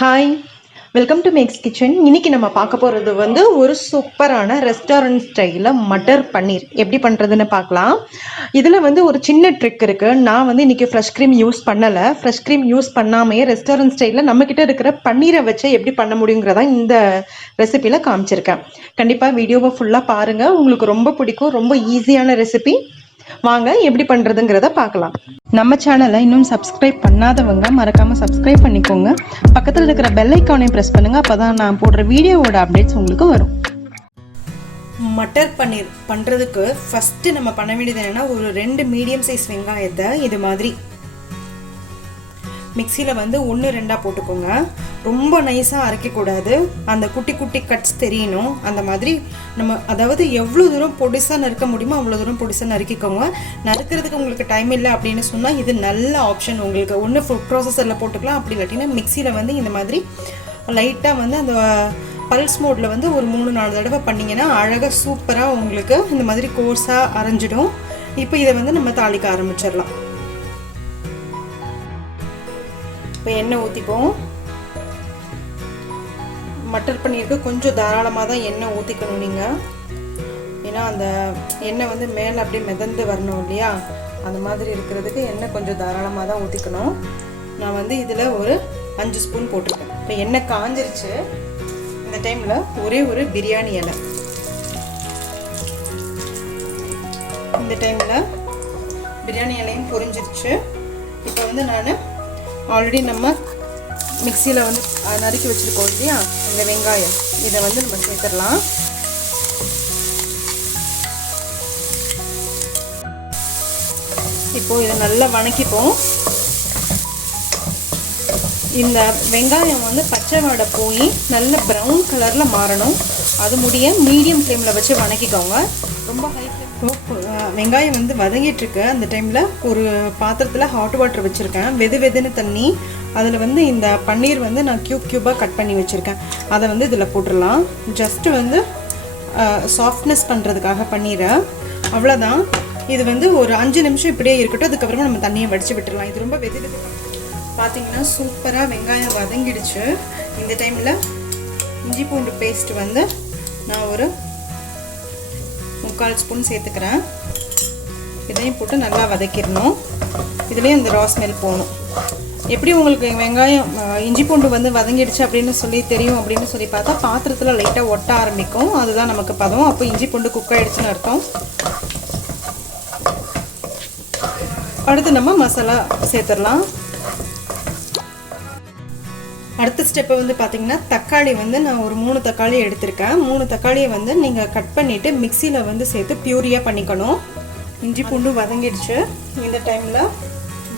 Hi, welcome to Max's kitchen. இன்றைக்கி நம்ம பார்க்க போகிறது ஒரு சூப்பரான ரெஸ்டாரண்ட் ஸ்டைலில் மட்டர் பன்னீர் எப்படி பண்ணுறதுன்னு பார்க்கலாம். இதில் ஒரு சின்ன ட்ரிக் இருக்குது. நான் இன்றைக்கி ஃப்ரெஷ் க்ரீம் யூஸ் பண்ணலை. ஃப்ரெஷ் க்ரீம் யூஸ் பண்ணாமையே ரெஸ்டாரண்ட் ஸ்டைலில் நம்மக்கிட்ட இருக்கிற பன்னீரை வச்சு எப்படி பண்ண முடியுங்கிறதா இந்த ரெசிப்பியில் காமிச்சிருக்கேன். கண்டிப்பாக வீடியோவை ஃபுல்லாக பாருங்கள், உங்களுக்கு ரொம்ப பிடிக்கும். ரொம்ப ஈஸியான ரெசிபி. வாங்க எப்படி பண்ணுறதுங்கிறத பார்க்கலாம். நம்ம சேனலை இன்னும் சப்ஸ்கிரைப் பண்ணாதவங்க மறக்காமல் சப்ஸ்கிரைப் பண்ணிக்கோங்க. பக்கத்தில் இருக்கிற பெல் ஐக்கானையும் ப்ரெஸ் பண்ணுங்கள். அப்போ தான் நான் போடுற வீடியோவோட அப்டேட்ஸ் உங்களுக்கு வரும். மட்டர் பன்னீர் பண்ணுறதுக்கு ஃபஸ்ட்டு நம்ம பண்ண வேண்டியது என்னென்னா, ஒரு 2 மீடியம் சைஸ் வெங்காயத்தை இது மாதிரி மிக்சியில் 1-2 போட்டுக்கோங்க. ரொம்ப நைஸாக அரைக்கக்கூடாது, அந்த குட்டி குட்டி கட்ஸ் தெரியணும். அந்த மாதிரி நம்ம அதாவது எவ்வளோ தூரம் பொடிசாக நறுக்க முடியுமோ அவ்வளோ தூரம் பொடிசாக நறுக்கிக்கோங்க. நறுக்கிறதுக்கு உங்களுக்கு டைம் இல்லை அப்படின்னு சொன்னால் இது நல்ல ஆப்ஷன் உங்களுக்கு. ஒன்று ஃபுட் ப்ராசஸரில் போட்டுக்கலாம், அப்படி இல்லாட்டினா மிக்சியில் இந்த மாதிரி லைட்டாக அந்த பல்ஸ் மோடில் ஒரு 3-4 தடவை பண்ணிங்கன்னா அழகாக சூப்பராக உங்களுக்கு இந்த மாதிரி கோர்ஸாக அரைஞ்சிடும். இப்போ இதை நம்ம தாளிக்க ஆரம்பிச்சிடலாம். இப்போ எண்ணெய் ஊற்றிப்போம். மட்டர் பன்னீருக்கு கொஞ்சம் தாராளமாக தான் எண்ணெய் ஊற்றிக்கணும் நீங்கள். ஏன்னா அந்த எண்ணெய் மேலே அப்படியே மிதந்து வரணும் இல்லையா, அந்த மாதிரி இருக்கிறதுக்கு எண்ணெய் கொஞ்சம் தாராளமாக தான் ஊற்றிக்கணும். நான் இதில் ஒரு 5 ஸ்பூன் போட்டிருக்கேன். இப்போ எண்ணெய் காஞ்சிருச்சு. இந்த டைமில் ஒரே ஒரு பிரியாணி இலை. இந்த டைமில் பிரியாணி இலையும் பொரிஞ்சிருச்சு. இப்போ நான் ஆல்ரெடி நம்ம மிக்சியில் நறுக்கி வச்சுருக்கோம் இல்லையா இந்த வெங்காயம், இதை நம்ம சேர்த்துடலாம். இப்போது இதை நல்லா வணக்கிப்போம். இந்த வெங்காயம் பச்சை வாடை போய் நல்ல ப்ரௌன் கலரில் மாறணும். அது முடிய மீடியம் ஃப்ளேமில் வச்சு வணக்கிக்கோங்க. ரொம்ப ஹை ஃப்ளேம். வெங்காயம் வதங்கிட்டுருக்கு. அந்த டைமில் ஒரு பாத்திரத்தில் ஹாட் வாட்டர் வச்சுருக்கேன், வெதுன்னு தண்ணி. அதில் இந்த பன்னீர் நான் க்யூபாக கட் பண்ணி வச்சுருக்கேன். அதை இதில் போட்டுடலாம். ஜஸ்ட்டு சாஃப்ட்னஸ் பண்ணுறதுக்காக பன்னீரை, அவ்வளோதான். இது ஒரு 5 நிமிஷம் இப்படியே இருக்கட்டும். அதுக்கப்புறமா நம்ம தண்ணியை வடித்து விட்டுடலாம். இது ரொம்ப வெது பார்த்தீங்கன்னா சூப்பராக வெங்காயம் வதங்கிடுச்சு. இந்த டைமில் இஞ்சி பூண்டு பேஸ்ட் நான் ஒரு 3/4 ஸ்பூன் சேர்த்துக்கிறேன். இதையும் போட்டு நல்லா வதக்கிடணும். இதுலேயும் இந்த ரா ஸ்மெல் போகணும். எப்படி உங்களுக்கு வெங்காயம் இஞ்சி பூண்டு வதங்கிடுச்சு அப்படின்னு சொல்லி தெரியும் அப்படின்னு சொல்லி பார்த்தா பாத்திரத்தில் லைட்டாக ஒட்ட ஆரம்பிக்கும். அதுதான் நமக்கு பதம். அப்போ இஞ்சி பூண்டு குக் ஆகிடுச்சுன்னு அர்த்தம். அடுத்து நம்ம மசாலா சேர்த்துடலாம். அடுத்த ஸ்டெப்பு பார்த்தீங்கன்னா தக்காளி நான் ஒரு 3 தக்காளி எடுத்திருக்கேன். 3 தக்காளியை நீங்கள் கட் பண்ணிவிட்டு மிக்சியில் சேர்த்து பியூரியாக பண்ணிக்கணும். இஞ்சி பூண்டு வதங்கிடுச்சு. இந்த டைமில்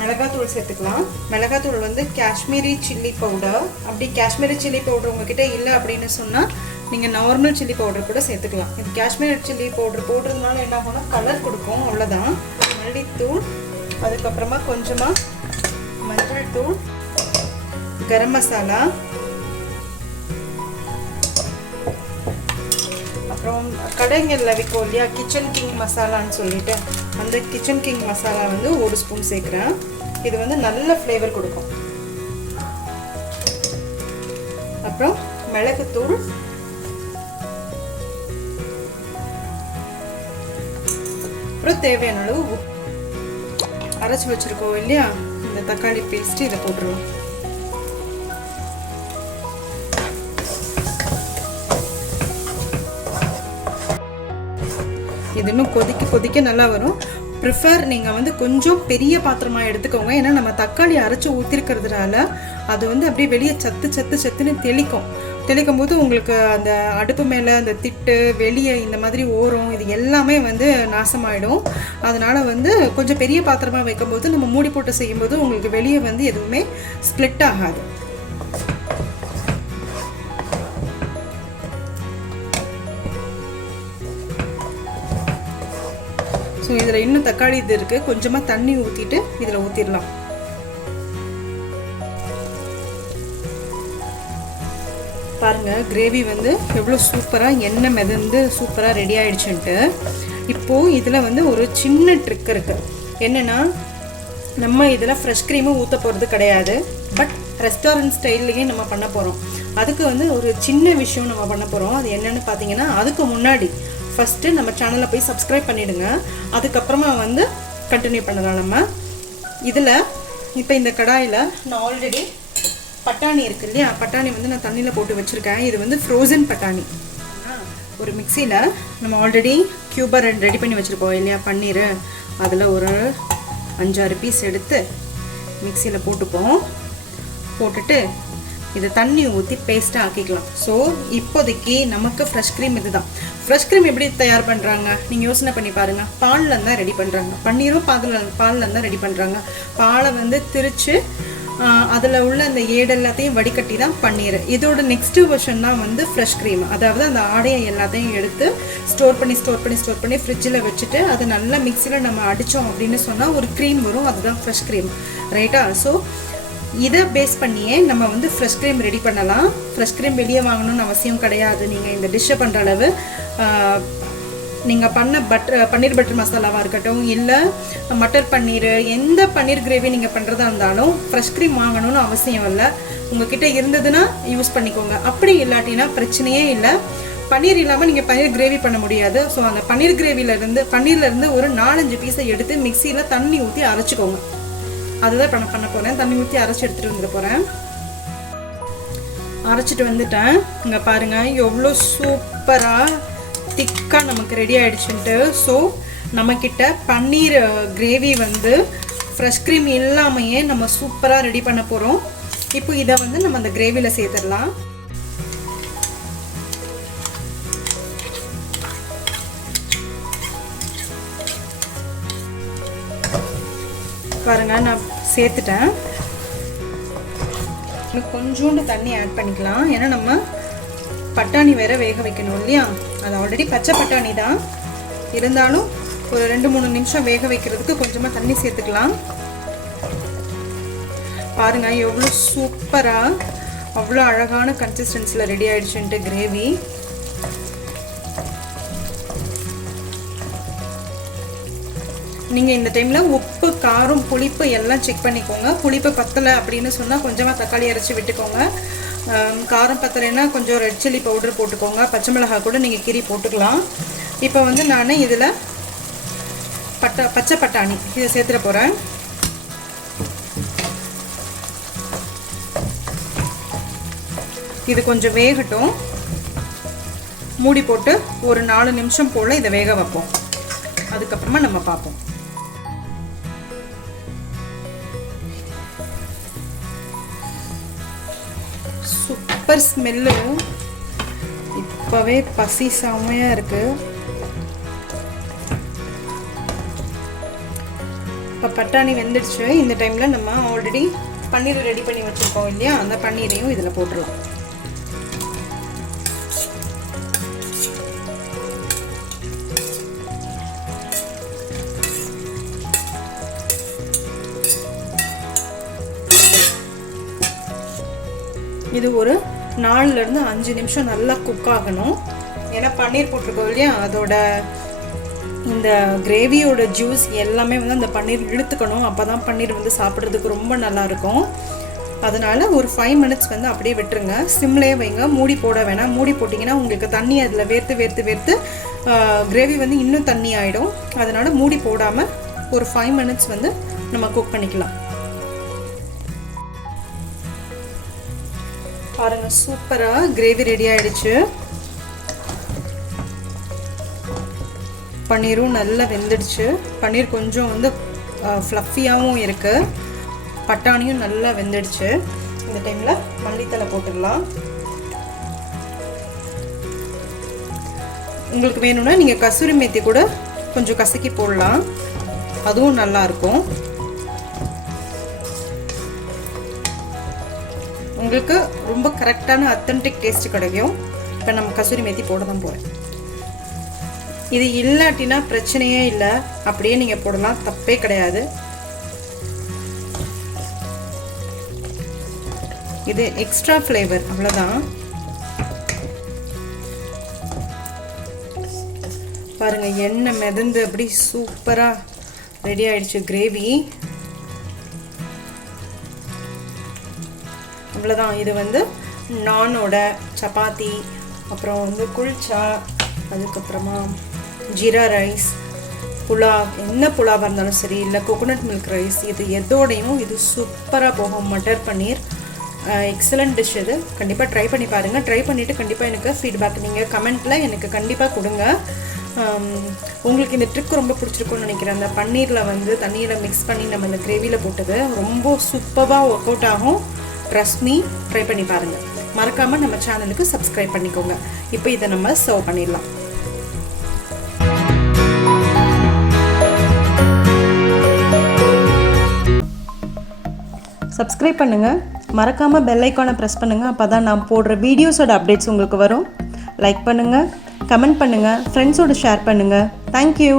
மிளகாத்தூள் சேர்த்துக்கலாம். மிளகாத்தூள் காஷ்மீரி சில்லி பவுடர். அப்படி காஷ்மீரி சில்லி பவுடர் உங்ககிட்ட இல்லை அப்படின்னு சொன்னால் நீங்கள் நார்மல் சில்லி பவுடர் கூட சேர்த்துக்கலாம். இது காஷ்மீரி சில்லி பவுடர் போடுறதுனால என்ன ஆகும்னா கலர் கொடுக்கும், அவ்வளோதான். மல்லித்தூள், அதுக்கப்புறமா கொஞ்சமாக மஞ்சள் தூள், கரம் மசாலா, அப்புறம் கடைங்களில் விற்கும் இல்லையா கிச்சன் கிங் மசாலான்னு சொல்லிட்டு, அந்த கிச்சன் கிங் மசாலா 1 ஸ்பூன் சேர்க்குறேன். இது நல்ல ஃப்ளேவர் கொடுக்கும். அப்புறம் மிளகுத்தூள், அப்புறம் தேவையான அளவு உப்பு. அரைச்சி வச்சுருக்கோம் இல்லையா இந்த தக்காளி பேஸ்ட்டு, இதை போட்டுருவோம். இது இன்னும் கொதிக்க நல்லா வரும். ப்ரிஃபர் நீங்கள் கொஞ்சம் பெரிய பாத்திரமாக எடுத்துக்கோங்க. ஏன்னா நம்ம தக்காளி அரைச்சி ஊற்றிருக்கிறதுனால அது அப்படியே வெளியே சத்துன்னு தெளிக்கும் போது உங்களுக்கு அந்த அடுப்பு மேலே அந்த திட்டு வெளியே இந்த மாதிரி ஓரம் இது எல்லாமே நாசமாயிடும். அதனால் கொஞ்சம் பெரிய பாத்திரமாக வைக்கும்போது நம்ம மூடி போட்டு செய்யும்போது உங்களுக்கு வெளியே எதுவுமே ஸ்ப்ளிட் ஆகாது. ஸோ இதில் இன்னும் தக்காளி இது இருக்குது. கொஞ்சமாக தண்ணி ஊற்றிட்டு இதில் ஊற்றிடலாம். பாருங்கள் கிரேவி எவ்வளோ சூப்பராக எண்ணெய் மிதந்து சூப்பராக ரெடி ஆகிடுச்சுன்ட்டு. இப்போது இதில் ஒரு சின்ன ட்ரிக் இருக்குது. என்னென்னா, நம்ம இதில் ஃப்ரெஷ் க்ரீமும் ஊற்ற போகிறது கிடையாது. பட் ரெஸ்டாரண்ட் ஸ்டைல்லையே நம்ம பண்ண போகிறோம். அதுக்கு வந்து ஒரு சின்ன விஷயம் நம்ம பண்ண போகிறோம். அது என்னென்னு பார்த்தீங்கன்னா, அதுக்கு முன்னாடி ஃபஸ்ட்டு நம்ம சேனலை போய் சப்ஸ்கிரைப் பண்ணிவிடுங்க. அதுக்கப்புறமா வந்து கண்டினியூ பண்ணலாம். நம்ம இதில் இப்போ இந்த கடாயில் நான் ஆல்ரெடி பட்டாணி இருக்கு இல்லையா, பட்டாணி வந்து நான் தண்ணியில் போட்டு வச்சுருக்கேன். இது வந்து ஃப்ரோசன் பட்டாணி. ஒரு மிக்சியில் நம்ம ஆல்ரெடி க்யூபர் ரெடி பண்ணி வச்சுருக்கோம் இல்லையா பன்னீர், அதில் ஒரு 5-6 பீஸ் எடுத்து மிக்சியில் போட்டுட்டு இதை தண்ணி ஊற்றி பேஸ்ட்டாக ஆக்கிக்கலாம். ஸோ இப்போதைக்கு நமக்கு ஃப்ரெஷ் க்ரீம் இது தான். ஃப்ரெஷ் க்ரீம் எப்படி தயார் பண்ணுறாங்க நீங்கள் யோசனை பண்ணி பாருங்கள். பாலில் தான் ரெடி பண்ணுறாங்க. பன்னீரும் பாலில் தான் ரெடி பண்ணுறாங்க. பாலை வந்து திரித்து அதில் உள்ள அந்த ஏடு எல்லாத்தையும் வடிகட்டி தான் பன்னீர். இதோட நெக்ஸ்ட்டு வெர்ஷன் தான் வந்து ஃப்ரெஷ் க்ரீம். அதாவது அந்த ஆடையை எல்லாத்தையும் எடுத்து ஸ்டோர் பண்ணி ஃப்ரிட்ஜில் வச்சுட்டு அதை நல்லா மிக்சியில் நம்ம அடித்தோம் அப்படின்னு சொன்னால் ஒரு க்ரீம் வரும். அதுதான் ஃப்ரெஷ் க்ரீம், ரைட்டா? ஸோ இதை பேஸ் பண்ணியே நம்ம வந்து ஃப்ரெஷ் க்ரீம் ரெடி பண்ணலாம். ஃப்ரெஷ் க்ரீம் வெளியே வாங்கணும்னு அவசியம் கிடையாது. நீங்கள் இந்த டிஷ்ஷை பண்ணுற அளவு நீங்கள் பண்ண பன்னீர் பட்டர் மசாலாவாக இருக்கட்டும், இல்லை மட்டர் பன்னீர், எந்த பன்னீர் கிரேவி நீங்கள் பண்ணுறதா இருந்தாலும் ஃப்ரெஷ் க்ரீம் வாங்கணும்னு அவசியம் இல்லை. உங்ககிட்ட இருந்ததுன்னா யூஸ் பண்ணிக்கோங்க. அப்படி இல்லாட்டினா பிரச்சனையே இல்லை. பன்னீர் இல்லாமல் நீங்கள் பன்னீர் கிரேவி பண்ண முடியாது. ஸோ அந்த பன்னீர்லேருந்து ஒரு 4-5 பீஸை எடுத்து மிக்சியில் தண்ணி ஊற்றி அரைச்சிக்கோங்க. அதுதான் பண்ண போகிறேன். தண்ணி ஊற்றி அரைச்சி எடுத்துகிட்டு வந்துட போகிறேன். அரைச்சிட்டு வந்துட்டேன். இங்கே பாருங்கள் எவ்வளோ சூப்பராக திக்காக நமக்கு ரெடி ஆகிடுச்சுன்ட்டு. ஸோ நம்மக்கிட்ட பன்னீர் கிரேவி வந்து ஃப்ரெஷ் க்ரீம் இல்லாமையே நம்ம சூப்பராக ரெடி பண்ண போகிறோம். இப்போ இதை வந்து நம்ம அந்த கிரேவியில் சேர்த்துடலாம். பாருங்கள் நான் சேர்த்துட்டேன். கொஞ்சோண்டு தண்ணி ஆட் பண்ணிக்கலாம். ஏன்னா நம்ம பட்டாணி வேற வேக வைக்கணும் இல்லையா. அது ஆல்ரெடி பச்சை பட்டாணி தான், இருந்தாலும் ஒரு 2-3 நிமிஷம் வேக வைக்கிறதுக்கு கொஞ்சமாக தண்ணி சேர்த்துக்கலாம். பாருங்கள் எவ்வளோ சூப்பராக அவ்வளோ அழகான கன்சிஸ்டன்சியில் ரெடி ஆகிடுச்சுன்ட்டு கிரேவி. நீங்கள் இந்த டைமில் உப்பு, காரம், புளிப்பு எல்லாம் செக் பண்ணிக்கோங்க. புளிப்பு பத்தலை அப்படின்னு சொன்னால் கொஞ்சமாக தக்காளி அரைச்சி விட்டுக்கோங்க. காரம் பத்தலைன்னா கொஞ்சம் ரெட் சில்லி பவுடர் போட்டுக்கோங்க. பச்சை மிளகாய் கூட நீங்கள் கீரி போட்டுக்கலாம். இப்போ வந்து நான் இதில் பச்சை பட்டாணி இதை சேர்த்துட போகிறேன். இது கொஞ்சம் வேகட்டும். மூடி போட்டு ஒரு 4 நிமிஷம் போல் இதை வேக வைப்போம். அதுக்கப்புறமா நம்ம பார்ப்போம். Super smell. இப்போவே பசி செம்மையாக இருக்குது. இப்போ பட்டாணி வெந்துடுச்சு. இந்த டைமில் நம்ம ஆல்ரெடி பன்னீர் ரெடி பண்ணி வச்சுருக்கோம் இல்லையா, அந்த பன்னீரையும் இதில் போட்டுடலாம். இது ஒரு 4-5 நிமிஷம் நல்லா குக் ஆகணும். ஏன்னா பன்னீர் போட்டிருக்கோம் இல்லையா, அதோட இந்த கிரேவியோட ஜூஸ் எல்லாமே வந்து அந்த பன்னீர் இழுத்துக்கணும். அப்போ தான் பன்னீர் வந்து சாப்பிட்றதுக்கு ரொம்ப நல்லாயிருக்கும். அதனால் ஒரு 5 மினிட்ஸ் வந்து அப்படியே விட்டுருங்க. சிம்லேயே வைங்க, மூடி போட வேணாம். மூடி போட்டிங்கன்னா உங்களுக்கு தண்ணி அதில் வேர்த்து கிரேவி வந்து இன்னும் தண்ணி ஆகிடும். அதனால் மூடி போடாமல் ஒரு 5 மினிட்ஸ் வந்து நம்ம குக் பண்ணிக்கலாம். பாருங்கள் சூப்பராக கிரேவி ரெடி ஆகிடுச்சு. பன்னீரும் நல்லா வெந்துடுச்சு. பன்னீர் கொஞ்சம் வந்து ஃப்ளஃபியாகவும் இருக்குது. பட்டாணியும் நல்லா வெந்துடுச்சு. இந்த டைமில் மல்லித்தலை போட்டுடலாம். உங்களுக்கு வேணும்னா நீங்கள் கசூரி மேத்தி கூட கொஞ்சம் கசக்கி போடலாம், அதுவும் நல்லாயிருக்கும். உங்களுக்கு ரொம்ப கரெக்டான அத்தன்டிக் டேஸ்ட் கிடைக்கும். இப்போ நம்ம கசூரி மேத்தி போட தான் போகிறேன். இது இல்லாட்டினா பிரச்சனையே இல்லை, அப்படியே நீங்கள் போடலாம், தப்பே கிடையாது. இது எக்ஸ்ட்ரா ஃப்ளேவர், அவ்வளோதான். பாருங்கள் எண்ணெய் மிதந்து அப்படி சூப்பராக ரெடி ஆயிடுச்சு கிரேவி. இவ்வளோதான். இது வந்து நானோட சப்பாத்தி, அப்புறம் வந்து குல்ச்சா, அதுக்கப்புறமா ஜீரா ரைஸ், புலாவ், என்ன புலாவாக இருந்தாலும் சரி, இல்லை கோகோனட் மில்க் ரைஸ், இது எதோடையும் இது சூப்பராக போகும். Matar paneer excellent dish. இது கண்டிப்பாக ட்ரை பண்ணி பாருங்கள். ட்ரை பண்ணிவிட்டு கண்டிப்பாக எனக்கு ஃபீட்பேக் நீங்கள் கமெண்ட்டில் எனக்கு கண்டிப்பாக கொடுங்க. உங்களுக்கு இந்த ட்ரிக் ரொம்ப பிடிச்சிருக்கும்னு நினைக்கிறேன். அந்த பன்னீரில் வந்து தண்ணியில் மிக்ஸ் பண்ணி நம்ம இந்த கிரேவியில் போட்டது ரொம்ப சூப்பராக ஒர்க் அவுட் ஆகும். ட்ரஸ்ட் மீ, ட்ரை பண்ணி பாருங்கள். மறக்காமல் நம்ம சேனலுக்கு சப்ஸ்கிரைப் பண்ணிக்கோங்க. இப்போ இதை நம்ம சர்வ் பண்ணிடலாம். சப்ஸ்கிரைப் பண்ணுங்கள், மறக்காமல் பெல் ஐக்கானை ப்ரெஸ் பண்ணுங்கள். அப்போ தான் நான் போடுற வீடியோஸோட அப்டேட்ஸ் உங்களுக்கு வரும். லைக் பண்ணுங்கள், கமெண்ட் பண்ணுங்கள், ஃப்ரெண்ட்ஸோடு ஷேர் பண்ணுங்கள். தேங்க்யூ.